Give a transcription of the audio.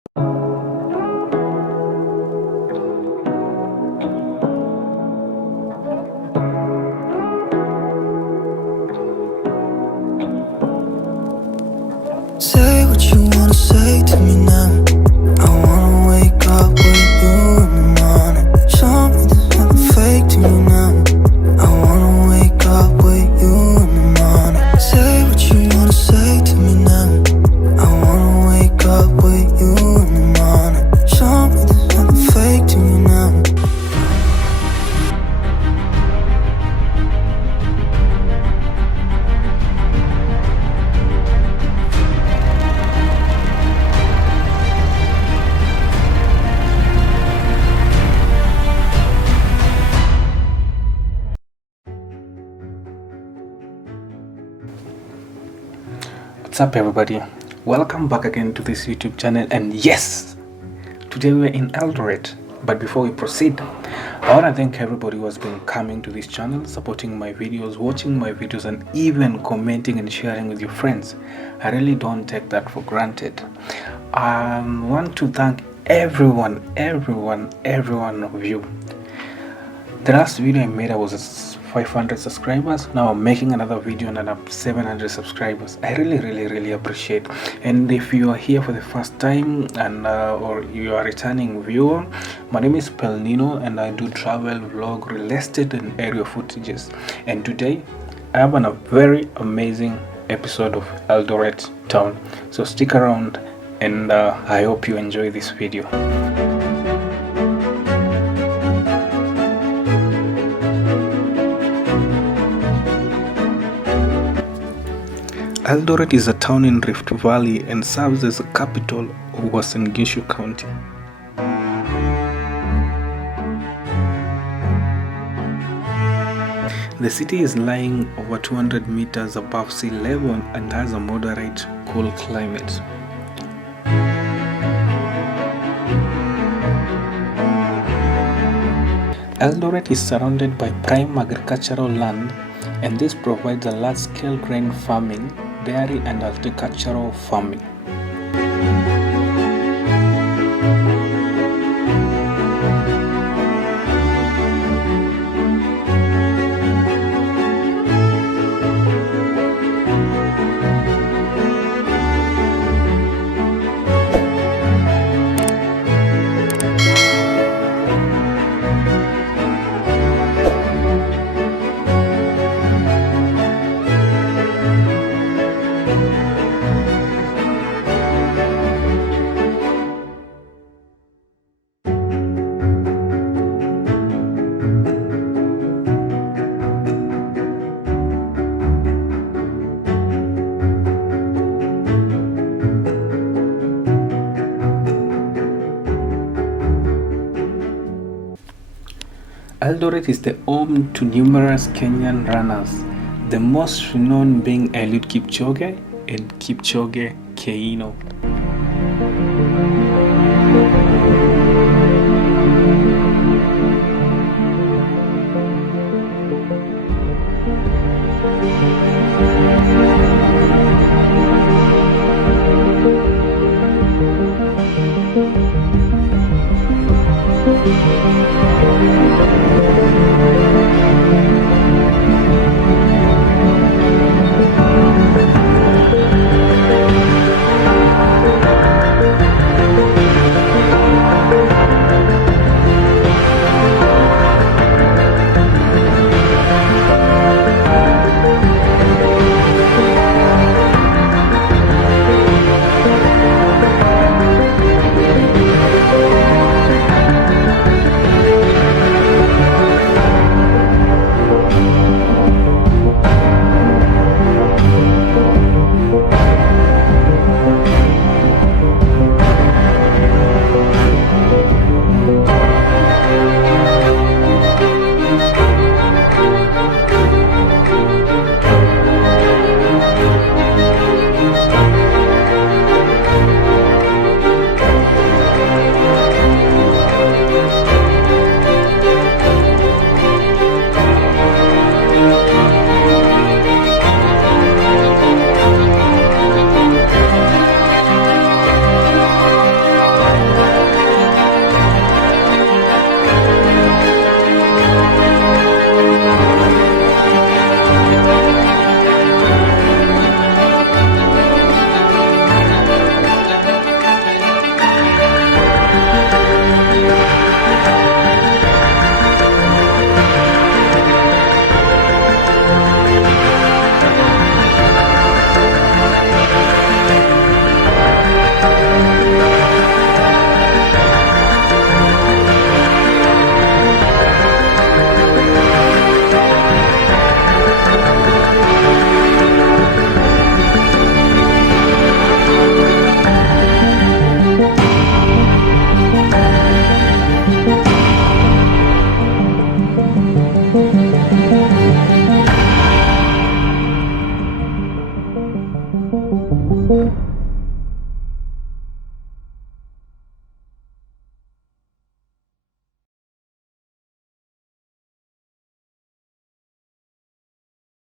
Say what you wanna say to me now. I wanna wake up with you in the morning. Show me there's nothing fake to me now. I wanna wake up with you in the morning. Say what you wanna say to me now. I wanna wake up with you in the morning. Show me there's nothing fake to me now. What's up, everybody? Welcome back again to this YouTube channel. And yes, today we're in Eldoret. But before we proceed, I want to thank everybody who has been coming to this channel, supporting my videos, watching my videos, and even commenting and sharing with your friends. I really don't take that for granted. I want to thank everyone of you. The last video I made, I was at 500 subscribers. Now I'm making another video and I'm 700 subscribers. I really appreciate. And if you are here for the first time and or you are a returning viewer, my name is Pelnino and I do travel, vlog, real estate and area footages. And today I have a very amazing episode of Eldoret town. So stick around and I hope you enjoy this video. Eldoret is a town in Rift Valley and serves as the capital of 𝙏𝙝𝙖𝙣 County. The city is lying over 200 meters above sea level and has a moderate, cool climate. Eldoret is surrounded by prime agricultural land, and this provides a large-scale grain farming, dairy and horticultural farming. Eldoret is the home to numerous Kenyan runners, the most renowned being Eliud Kipchoge and Kipchoge Keino.